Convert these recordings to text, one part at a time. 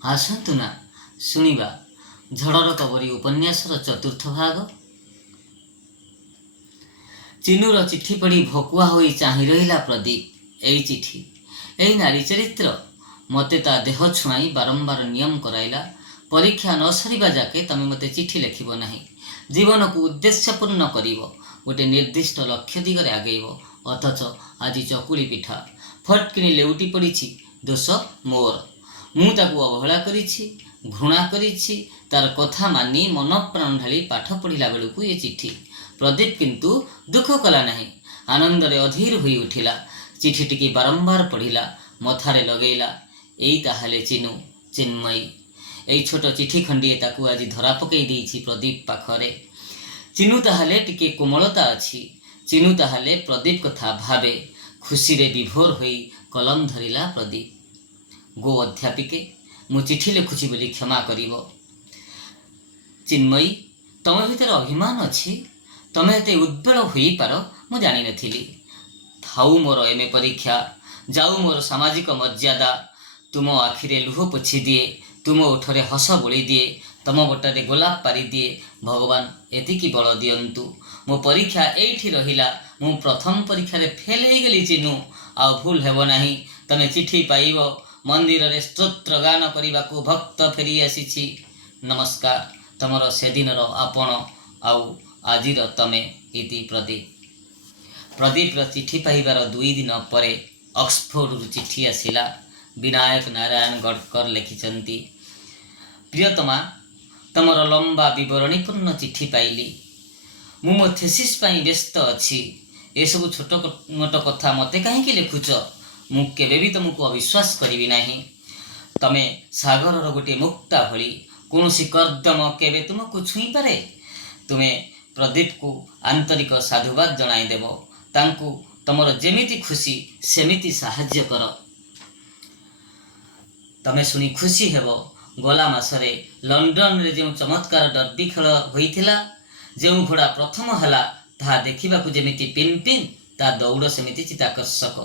ଆସନ୍ତୁ ନା ଶୁଣିବା ଝଡ଼ର କବରୀ ଉପନ୍ୟାସର ଚତୁର୍ଥ ଭାଗ। ଚିନୁର ଚିଠି ପଢ଼ି ଭକୁଆ ହୋଇ ଚାହିଁ ରହିଲା ପ୍ରଦୀପ। ଏଇ ଚିଠି, ଏଇ ନାରୀ ଚରିତ୍ର। ମୋତେ ତା ଦେହ ଛୁଆଇଁ ବାରମ୍ବାର ନିୟମ କରାଇଲା, ପରୀକ୍ଷା ନ ସରିବା ଯାକେ ତମେ ମୋତେ ଚିଠି ଲେଖିବ ନାହିଁ। ଜୀବନକୁ ଉଦ୍ଦେଶ୍ୟପୂର୍ଣ୍ଣ କରିବ, ଗୋଟେ ନିର୍ଦ୍ଦିଷ୍ଟ ଲକ୍ଷ୍ୟ ଦିଗରେ ଆଗେଇବ। ଅଥଚ ଆଜି ଚକୁଳି ପିଠା ଫଟକିଣି ଲେଉଟି ପଡ଼ିଛି। ଦୋଷ ମୋର। ମୁଁ ତାକୁ ଅବହେଳା କରିଛି, ଘୃଣା କରିଛି। ତାର କଥା ମାନି ମନ ପ୍ରାଣ ଢାଳି ପାଠ ପଢ଼ିଲା ବେଳକୁ ଏ ଚିଠି। ପ୍ରଦୀପ କିନ୍ତୁ ଦୁଃଖ କଲା ନାହିଁ, ଆନନ୍ଦରେ ଅଧୀର ହୋଇ ଉଠିଲା। ଚିଠିଟିକି ବାରମ୍ବାର ପଢ଼ିଲା, ମଥାରେ ଲଗେଇଲା। ଏଇ ତାହେଲେ ଚିନୁ, ଚିନ୍ମୟୀ। ଏଇ ଛୋଟ ଚିଠି ଖଣ୍ଡିଏ ତାକୁ ଆଜି ଧରା ପକାଇ ଦେଇଛି ପ୍ରଦୀପ ପାଖରେ। ଚିନୁ ତାହେଲେ ଟିକେ କୋମଳତା ଅଛି। ଚିନୁ ତାହେଲେ ପ୍ରଦୀପ କଥା ଭାବେ। ଖୁସିରେ ବିଭୋର ହୋଇ କଲମ ଧରିଲା ପ୍ରଦୀପ। ଗୋ ଅଧ୍ୟାପିକେ, ମୁଁ ଚିଠି ଲେଖୁଛି ବୋଲି କ୍ଷମା କରିବ। ଚିନ୍ମୟୀ, ତମ ଭିତରେ ଅଭିମାନ ଅଛି। ତମେ ଏତେ ଉଦ୍ବେଳ ହୋଇପାର ମୁଁ ଜାଣିନଥିଲି। ଥାଉ ମୋର MA ପରୀକ୍ଷା, ଯାଉ ମୋର ସାମାଜିକ ମର୍ଯ୍ୟାଦା। ତୁମ ଆଖିରେ ଲୁହ ପୋଛିଦିଏ, ତୁମ ଓଠରେ ହସ ବୋଳିଦିଏ, ତମ ବଟରେ ଗୋଲାପ ପାରିଦିଏ। ଭଗବାନ ଏତିକି ବଳ ଦିଅନ୍ତୁ। ମୋ ପରୀକ୍ଷା ଏଇଠି ରହିଲା। ମୁଁ ପ୍ରଥମ ପରୀକ୍ଷାରେ ଫେଲ୍ ହେଇଗଲି ଚିନୁ। ଆଉ ଭୁଲ ହେବ ନାହିଁ। ତମେ ଚିଠି ପାଇବ। ମନ୍ଦିରରେ ସ୍ତୋତ୍ର ଗାନ କରିବାକୁ ଭକ୍ତ ଫେରି ଆସିଛି। ନମସ୍କାର। ତମର ସେଦିନର ଆପଣ ଆଉ ଆଜିର ତମେ। ଇତି ପ୍ରଦୀପ। ପ୍ରଦୀପର ଚିଠି ପାଇବାର 2 ଦିନ ପରେ ଅକ୍ସଫୋର୍ଡରୁ ଚିଠି ଆସିଲା। ବିନାୟକ ନାରାୟଣ ଗଡ଼କର ଲେଖିଛନ୍ତି, ପ୍ରିୟତମା, ତମର ଲମ୍ବା ବିବରଣୀପୂର୍ଣ୍ଣ ଚିଠି ପାଇଲି। ମୁଁ ମୋ ଥେସିସ୍ ପାଇଁ ବ୍ୟସ୍ତ ଅଛି। ଏସବୁ ଛୋଟ ମୋଟ କଥା ମୋତେ କାହିଁକି ଲେଖୁଛ? ମୁଁ କେବେ ବି ତମକୁ ଅବିଶ୍ୱାସ କରିବି ନାହିଁ। ତମେ ସାଗରର ଗୋଟିଏ ମୁକ୍ତା ଭଳି। କୌଣସି କର୍ଦ୍ଦମ କେବେ ତୁମକୁ ଛୁଇଁପାରେ? ତୁମେ ପ୍ରଦୀପକୁ ଆନ୍ତରିକ ସାଧୁବାଦ ଜଣାଇଦେବ। ତାଙ୍କୁ ତମର ଯେମିତି ଖୁସି ସେମିତି ସାହାଯ୍ୟ କର। ତମେ ଶୁଣି ଖୁସି ହେବ, ଗଲା ମାସରେ ଲଣ୍ଡନରେ ଯେଉଁ ଚମତ୍କାର ଡର୍ବି ଖେଳ ହୋଇଥିଲା, ଯେଉଁ ଘୋଡ଼ା ପ୍ରଥମ ହେଲା, ତାହା ଦେଖିବାକୁ ଯେମିତି ପିନ୍ ପିନ୍, ତା ଦୌଡ଼ ସେମିତି ଚିତ୍ତାକର୍ଷକ।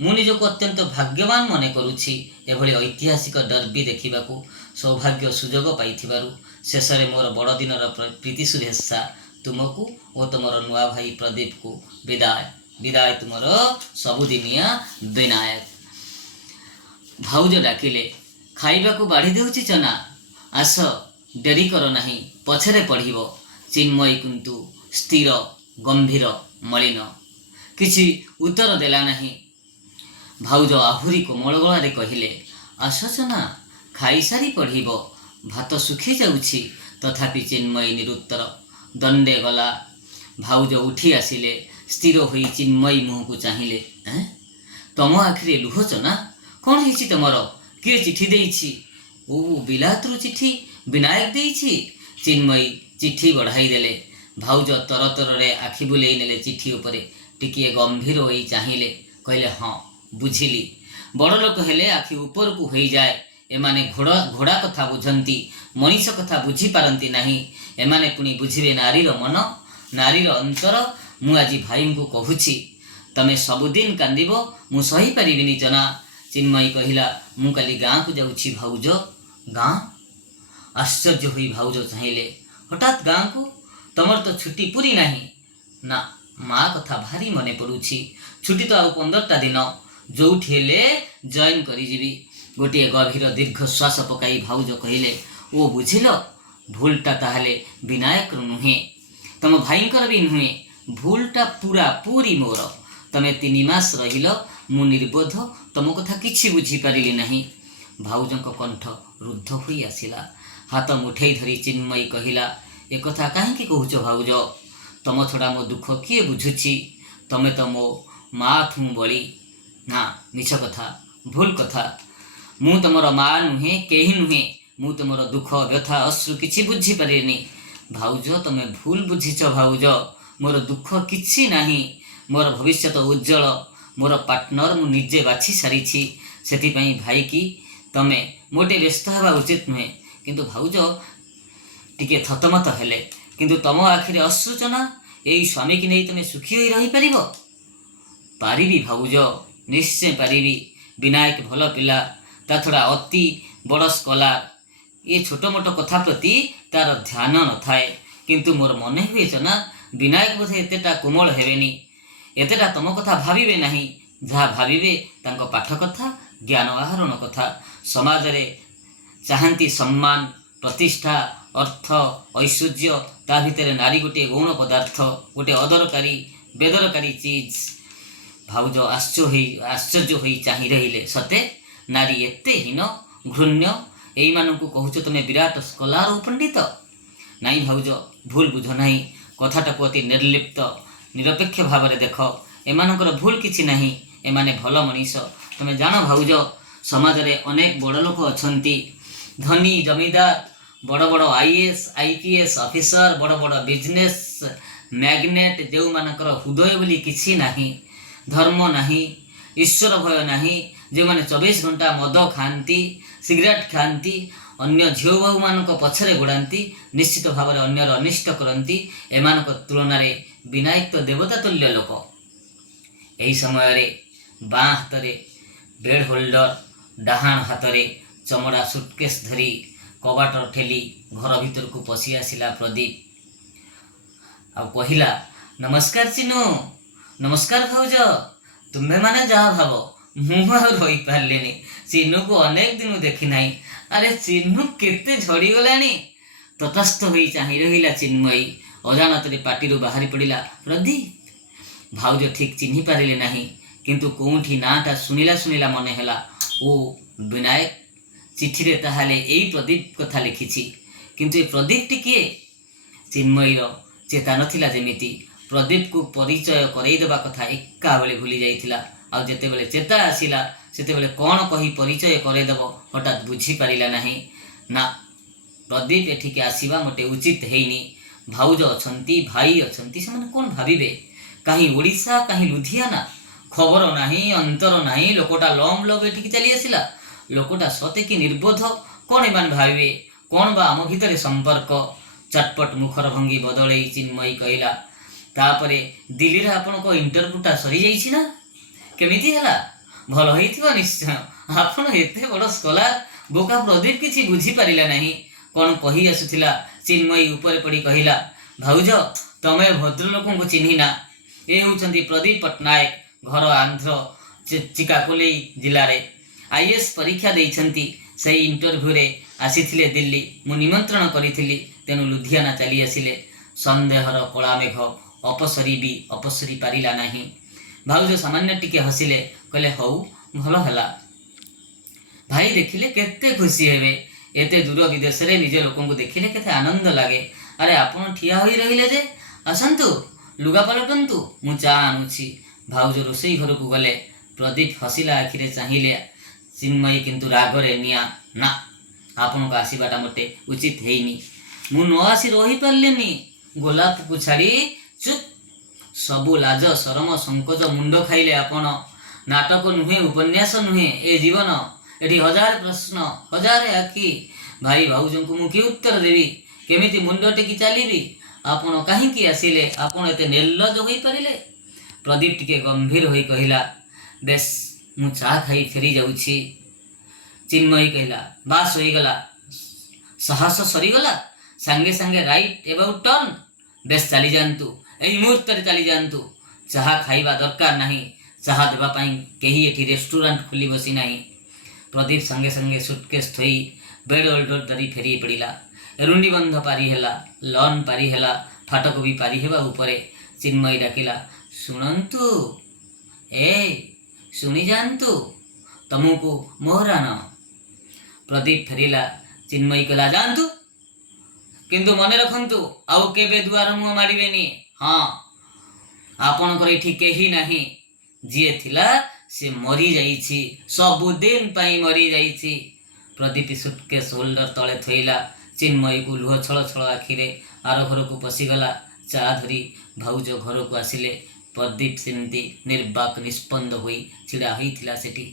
ମୁଁ ନିଜକୁ ଅତ୍ୟନ୍ତ ଭାଗ୍ୟବାନ ମନେ କରୁଛି ଏଭଳି ଐତିହାସିକ ଡର୍ବି ଦେଖିବାକୁ ସୌଭାଗ୍ୟ ସୁଯୋଗ ପାଇଥିବାରୁ। ଶେଷରେ ମୋର ବଡ଼ଦିନର ପ୍ରୀତି ଶୁଭେଚ୍ଛା ତୁମକୁ ଓ ତୁମର ନୂଆ ଭାଇ ପ୍ରଦୀପକୁ। ବିଦାୟ। ବିଦାୟ ତୁମର ସବୁଦିନିଆ ବିନାୟକ। ଭାଉଜ ଡାକିଲେ, ଖାଇବାକୁ ବାଢ଼ି ଦେଉଛି ଚନା। ଆସ, ଡେରି କର ନାହିଁ, ପଛରେ ପଢ଼ିବ। ଚିନ୍ମୟୀ କିନ୍ତୁ ସ୍ଥିର, ଗମ୍ଭୀର, ମଳିନ। କିଛି ଉତ୍ତର ଦେଲା ନାହିଁ। ଭାଉଜ ଆହୁରି କୋମଳ ଗଳାରେ କହିଲେ, ଆସ ଚନା, ଖାଇସାରି ପଢ଼ିବ। ଭାତ ଶୁଖି ଯାଉଛି। ତଥାପି ଚିନ୍ମୟୀ ନିରୁତ୍ତର। ଦଣ୍ଡେ ଗଲା। ଭାଉଜ ଉଠି ଆସିଲେ। ସ୍ଥିର ହୋଇ ଚିନ୍ମୟୀ ମୁହଁକୁ ଚାହିଁଲେ। ତମ ଆଖିରେ ଲୁହ ଚନା? କ'ଣ ହେଇଛି ତମର? କିଏ ଚିଠି ଦେଇଛି? ଓ, ବିଲାତରୁ ଚିଠି? ବିନାୟକ ଦେଇଛି? ଚିନ୍ମୟୀ ଚିଠି ବଢ଼ାଇ ଦେଲେ। ଭାଉଜ ତରତରରେ ଆଖି ବୁଲେଇ ନେଲେ ଚିଠି ଉପରେ। ଟିକିଏ ଗମ୍ଭୀର ହୋଇ ଚାହିଁଲେ। କହିଲେ, ହଁ, ବୁଝିଲି। ବଡ଼ ଲୋକ ହେଲେ ଆଖି ଉପରକୁ ହୋଇଯାଏ। ଏମାନେ ଘୋଡ଼ା କଥା ବୁଝନ୍ତି, ମଣିଷ କଥା ବୁଝିପାରନ୍ତି ନାହିଁ। ଏମାନେ ପୁଣି ବୁଝିବେ ନାରୀର ମନ, ନାରୀର ଅନ୍ତର। ମୁଁ ଆଜି ଭାଇଙ୍କୁ କହୁଛି, ତମେ ସବୁଦିନ କାନ୍ଦିବ, ମୁଁ ସହିପାରିବିନି ଚନା। ଚିନ୍ମୟୀ କହିଲା, ମୁଁ କାଲି ଗାଁକୁ ଯାଉଛି ଭାଉଜ। ଗାଁ? ଆଶ୍ଚର୍ଯ୍ୟ ହୋଇ ଭାଉଜ ଚାହିଁଲେ। ହଠାତ୍ ଗାଁକୁ? ତମର ତ ଛୁଟି ପୁରି ନାହିଁ। ନା, ମା କଥା ଭାରି ମନେ ପଡ଼ୁଛି। ଛୁଟି ତ ଆଉ 15ଟା ଦିନ। ଯୋଉଠି ହେଲେ ଜଏନ୍ କରିଯିବି। ଗୋଟିଏ ଗଭୀର ଦୀର୍ଘଶ୍ୱାସ ପକାଇ ଭାଉଜ କହିଲେ, ଓ ବୁଝିଲ, ଭୁଲଟା ତାହେଲେ ବିନାୟକର ନୁହେଁ, ତମ ଭାଇଙ୍କର ବି ନୁହେଁ। ଭୁଲଟା ପୁରାପୁରି ମୋର। ତମେ 3 ମାସ ରହିଲ, ମୁଁ ନିର୍ବୋଧ, ତମ କଥା କିଛି ବୁଝିପାରିଲି ନାହିଁ। ଭାଉଜଙ୍କ କଣ୍ଠ ରୁଦ୍ଧ ହୋଇ ଆସିଲା। ହାତ ମୁଠେଇ ଧରି ଚିନ୍ମୟୀ କହିଲା, ଏକଥା କାହିଁକି କହୁଛ ଭାଉଜ? ତମ ଛଡ଼ା ମୋ ଦୁଃଖ କିଏ ବୁଝୁଛି? ତମେ ତ ମୋ ମା'ଠୁଁ ବଳି। ନା, ମିଛ କଥା, ଭୁଲ କଥା। ମୁଁ ତମର ମା ନୁହେଁ, କେହି ନୁହେଁ। ମୁଁ ତମର ଦୁଃଖ, ବ୍ୟଥା, ଅଶ୍ରୁ କିଛି ବୁଝିପାରିନି। ଭାଉଜ, ତମେ ଭୁଲ ବୁଝିଛ ଭାଉଜ। ମୋର ଦୁଃଖ କିଛି ନାହିଁ। ମୋର ଭବିଷ୍ୟତ ଉଜ୍ଜଳ। ମୋର ପାର୍ଟନର ମୁଁ ନିଜେ ବାଛି ସାରିଛି। ସେଥିପାଇଁ ଭାଇକି ତମେ ମୋଟେ ବ୍ୟସ୍ତ ହେବା ଉଚିତ ନୁହେଁ। କିନ୍ତୁ ଭାଉଜ ଟିକେ ଥତମତ ହେଲେ। କିନ୍ତୁ ତମ ଆଖିରେ ଅଶ୍ରୁ ଚନା? ଏଇ ସ୍ୱାମୀକି ନେଇ ତମେ ସୁଖୀ ହୋଇ ରହିପାରିବ? ପାରିବି ଭାଉଜ, ନିଶ୍ଚୟ ପାରିବି। ବିନାୟକ ଭଲ ପିଲା। ତା ଛଡ଼ା ଅତି ବଡ଼ ସ୍କଲାର, ଏ ଛୋଟ ମୋଟ କଥା ପ୍ରତି ତାର ଧ୍ୟାନ ନଥାଏ। କିନ୍ତୁ ମୋର ମନେ ହୁଏ ନା ବିନାୟକ ବୋଧେ ଏତେଟା କୋମଳ ହେବେନି, ଏତେଟା ତମ କଥା ଭାବିବେ ନାହିଁ। ଯାହା ଭାବିବେ ତାଙ୍କ ପାଠ କଥା, ଜ୍ଞାନ ଆହରଣ କଥା। ସମାଜରେ ଚାହାନ୍ତି ସମ୍ମାନ, ପ୍ରତିଷ୍ଠା, ଅର୍ଥ, ଐଶ୍ୱର୍ଯ୍ୟ। ତା ଭିତରେ ନାରୀ ଗୋଟିଏ ଗୌଣ ପଦାର୍ଥ, ଗୋଟିଏ ଅଦରକାରୀ ବେଦରକାରୀ ଚିଜ୍। ଭାଉଜ ଆଶ୍ଚର୍ଯ୍ୟ ହୋଇ ଚାହିଁ ରହିଲେ। ସତେ ନାରୀ ଏତେ ହୀନ, ଘୃଣ୍ୟ? ଏଇମାନଙ୍କୁ କହୁଛ ତମେ ବିରାଟ ସ୍କଲାର ଓ ପଣ୍ଡିତ? ନାଇଁ ଭାଉଜ, ଭୁଲ ବୁଝ ନାହିଁ। କଥାଟାକୁ ଅତି ନିର୍ଲିପ୍ତ ନିରପେକ୍ଷ ଭାବରେ ଦେଖ। ଏମାନଙ୍କର ଭୁଲ କିଛି ନାହିଁ, ଏମାନେ ଭଲ ମଣିଷ। ତମେ ଜାଣ ଭାଉଜ, ସମାଜରେ ଅନେକ ବଡ଼ ଲୋକ ଅଛନ୍ତି, ଧନୀ ଜମିଦାର, ବଡ଼ ବଡ଼ IAS IPS ଅଫିସର, ବଡ଼ ବଡ଼ ବିଜନେସ୍ ମ୍ୟାଗ୍ନେଟ୍, ଯେଉଁମାନଙ୍କର ହୃଦୟ ବୋଲି କିଛି ନାହିଁ, ଧର୍ମ ନାହିଁ, ଈଶ୍ୱର ଭୟ ନାହିଁ, ଯେଉଁମାନେ 24 ଘଣ୍ଟା ମଦ ଖାଆନ୍ତି, ସିଗାରେଟ୍ ଖାଆନ୍ତି, ଅନ୍ୟ ଝିଅ ବୋହୂମାନଙ୍କ ପଛରେ ଗୋଡ଼ାନ୍ତି, ନିଶ୍ଚିତ ଭାବରେ ଅନ୍ୟର ଅନିଷ୍ଟ କରନ୍ତି। ଏମାନଙ୍କ ତୁଳନାରେ ବିନାୟକ ଦେବତା ତୁଲ୍ୟ ଲୋକ। ଏହି ସମୟରେ ବାଁ ହାତରେ ବେଡ୍ ହୋଲ୍ଡର, ଡାହାଣ ହାତରେ ଚମଡ଼ା ସୁଟକେସ୍ ଧରି କବାଟ ଠେଲି ଘର ଭିତରକୁ ପଶି ଆସିଲା ପ୍ରଦୀପ। ଆଉ କହିଲା, ନମସ୍କାର ଚିନୁ, ନମସ୍କାର ଭାଉଜ। ତୁମେମାନେ ଯାହା ଭାବ, ମୁଁ ଆଉ ରହିପାରିଲିନି। ଚିନୁକୁ ଅନେକ ଦିନ ଦେଖି ନାହିଁ। ଆରେ ଚିନୁ କେତେ ଝଡ଼ିଗଲାଣି। ତଟସ୍ଥ ହୋଇ ଚାହିଁ ରହିଲା ଚିନ୍ମୟୀ। ଅଜାଣତରେ ପାଟିରୁ ବାହାରି ପଡ଼ିଲା, ପ୍ରଦୀପ। ଭାଉଜ ଠିକ୍ ଚିହ୍ନି ପାରିଲେ ନାହିଁ, କିନ୍ତୁ କେଉଁଠି ନାଁଟା ଶୁଣିଲା ଶୁଣିଲା ମନେ ହେଲା। ଓ ବିନାୟକ, ଚିଠିରେ ତାହେଲେ ଏଇ ପ୍ରଦୀପ କଥା ଲେଖିଛି। କିନ୍ତୁ ଏ ପ୍ରଦୀପଟି କିଏ? ଚିନ୍ମୟୀର ଚେତା ନଥିଲା ଯେମିତି। ପ୍ରଦୀପକୁ ପରିଚୟ କରେଇଦେବା କଥା ଏକାବେଳେ ଭୁଲି ଯାଇଥିଲା। ଆଉ ଯେତେବେଳେ ଚେତା ଆସିଲା, ସେତେବେଳେ କ'ଣ କହି ପରିଚୟ କରେଇଦେବ ହଠାତ୍ ବୁଝିପାରିଲା ନାହିଁ। ନା, ପ୍ରଦୀପ ଏଠିକି ଆସିବା ମୋଟେ ଉଚିତ ହେଇନି। ଭାଉଜ ଅଛନ୍ତି, ଭାଇ ଅଛନ୍ତି, ସେମାନେ କ'ଣ ଭାବିବେ? କାହିଁ ଓଡ଼ିଶା, କାହିଁ ଲୁଧିଆନା? ଖବର ନାହିଁ, ଅନ୍ତର ନାହିଁ। ଲୋକଟା ଲମ୍ ଲବ୍ ଏଠିକି ଚାଲି ଆସିଲା। ଲୋକଟା ସତେ କି ନିର୍ବୋଧ। କ'ଣ ଏମାନେ ଭାବିବେ? କ'ଣ ବା ଆମ ଭିତରେ ସମ୍ପର୍କ? ଚଟପଟ ମୁଖର ଭଙ୍ଗୀ ବଦଳେଇ ଚିନ୍ମୟୀ କହିଲା, ତାପରେ ଦିଲ୍ଲୀରେ ଆପଣଙ୍କ ଇଣ୍ଟରଭ୍ୟୁଟା ସରିଯାଇଛି ନା? କେମିତି ହେଲା? ଭଲ ହେଇଥିବ ନିଶ୍ଚୟ। ଆପଣ ଏତେ ବଡ଼ ସ୍କଲାର। ବୋକା ପ୍ରଦୀପ କିଛି ବୁଝିପାରିଲା ନାହିଁ। କ'ଣ କହି ଆସୁଥିଲା। ଚିନ୍ମୟୀ ଉପରେ ପଡ଼ି କହିଲା, ଭାଉଜ, ତମେ ଭଦ୍ରଲୋକଙ୍କୁ ଚିହ୍ନିନା। ଏ ହେଉଛନ୍ତି ପ୍ରଦୀପ ପଟ୍ଟନାୟକ। ଘର ଆନ୍ଧ୍ର ଚିକାକୋଲେଇ ଜିଲ୍ଲାରେ। IAS ପରୀକ୍ଷା ଦେଇଛନ୍ତି। ସେହି ଇଣ୍ଟରଭ୍ୟୁରେ ଆସିଥିଲେ ଦିଲ୍ଲୀ। ମୁଁ ନିମନ୍ତ୍ରଣ କରିଥିଲି, ତେଣୁ ଲୁଧିଆନା ଚାଲି ଆସିଲେ। ସନ୍ଦେହର କଳାମେଘ ଅପସରି ପାରିଲା ନାହିଁ। ଭାଉଜ ସାମାନ୍ୟ ଟିକେ ହସିଲେ, କହିଲେ, ହଉ, ଭଲ ହେଲା। ଭାଇ ଦେଖିଲେ କେତେ ଖୁସି ହେବେ। ଏତେ ଦୂର ବିଦେଶରେ ନିଜ ଲୋକଙ୍କୁ ଦେଖିଲେ କେତେ ଆନନ୍ଦ ଲାଗେ। ଆରେ ଆପଣ ଠିଆ ହୋଇ ରହିଲେ ଯେ? ଆସନ୍ତୁ, ଲୁଗା ପାଲଟନ୍ତୁ, ମୁଁ ଚା ଆଣୁଛି। ଭାଉଜ ରୋଷେଇ ଘରକୁ ଗଲେ। ପ୍ରଦୀପ ହସିଲା ଆଖିରେ ଚାହିଁଲେ ଚିନ୍ମୟୀ, କିନ୍ତୁ ରାଗରେ ନିଆଁ। ନା, ଆପଣଙ୍କ ଆସିବାଟା ମୋଟେ ଉଚିତ ହେଇନି। ମୁଁ ନ ଆସି ରହିପାରିଲିନି। ଗୋଲାପକୁ ଛାଡ଼ି ଚୁପ୍। ସବୁ ଲାଜ ସରମ ସଙ୍କୋଚ ମୁଣ୍ଡ ଖାଇଲେ ଆପଣ। ନାଟକ ନୁହେଁ, ଉପନ୍ୟାସ ନୁହେଁ ଏ ଜୀବନ। ଏଠି ହଜାର ପ୍ରଶ୍ନ, ହଜାର ଆଖି। ଭାଇ ଭାଉଜଙ୍କୁ ମୁଁ କି ଉତ୍ତର ଦେବି? କେମିତି ମୁଣ୍ଡ ଟେକି ଚାଲିବି? ଆପଣ କାହିଁକି ଆସିଲେ? ଆପଣ ଏତେ ନିର୍ଲଜ ହୋଇପାରିଲେ? ପ୍ରଦୀପ ଟିକେ ଗମ୍ଭୀର ହୋଇ କହିଲା, ବେଶ, ମୁଁ ଚା ଖାଇ ଫେରି ଯାଉଛି। ଚିନ୍ମୟୀ କହିଲା, ବାସ୍ ହୋଇଗଲା। ସାହସ ସରିଗଲା। ସାଙ୍ଗେ ସାଙ୍ଗେ ରାଇଟ୍ ଏବାଉଟ୍ ଟର୍ନ। ବେଶ, ଚାଲିଯାଆନ୍ତୁ, ଏଇ ମୁହୂର୍ତ୍ତରେ ଚାଲିଯାଆନ୍ତୁ। ଚାହା ଖାଇବା ଦରକାର ନାହିଁ। ଚାହା ଦେବା ପାଇଁ କେହି ଏଠି ରେଷ୍ଟୁରାଣ୍ଟ ଖୋଲି ବସି ନାହିଁ। ପ୍ରଦୀପ ସାଙ୍ଗେ ସାଙ୍ଗେ ସୁଟକେସ୍ ଥୋଇ ବେଡ୍ ହୋଲ୍ଡର ଧରି ଫେରି ପଡ଼ିଲା। ରୁଣ୍ଡିବନ୍ଧ ପାରି ହେଲା, ଲନ୍ ପାରି ହେଲା, ଫାଟକ ବି ପାରି ହେବା ଉପରେ। ଚିନ୍ମୟୀ ଡାକିଲା, ଶୁଣନ୍ତୁ, ଶୁଣିଯାଆନ୍ତୁ, ତମକୁ ମୋହରାଣ। ପ୍ରଦୀପ ଫେରିଲା। ଚିନ୍ମୟୀ କହିଲା, ଯାଆନ୍ତୁ, କିନ୍ତୁ ମନେ ରଖନ୍ତୁ, ଆଉ କେବେ ଦୁଆର ମୁହଁ ମାରିବେନି। ହଁ, ଆପଣଙ୍କର ଏଠି କେହି ନାହିଁ। ଯିଏ ଥିଲା ସେ ମରିଯାଇଛି, ସବୁଦିନ ପାଇଁ ମରିଯାଇଛି। ପ୍ରଦୀପ ସୁଟକେସ୍ ହୋଲ୍ଡର ତଳେ ଥୋଇଲା। ଚିନ୍ମୟୀକୁ ଲୁହ ଛଳ ଛଳ ଆଖିରେ ଆର ଘରକୁ ପଶିଗଲା। ଚା ଧରି ଭାଉଜ ଘରକୁ ଆସିଲେ। ପ୍ରଦୀପ ସେମିତି ନିର୍ବାକ ନିସ୍ପନ୍ଦ ହୋଇ ଛିଡ଼ା ହୋଇଥିଲା ସେଠି।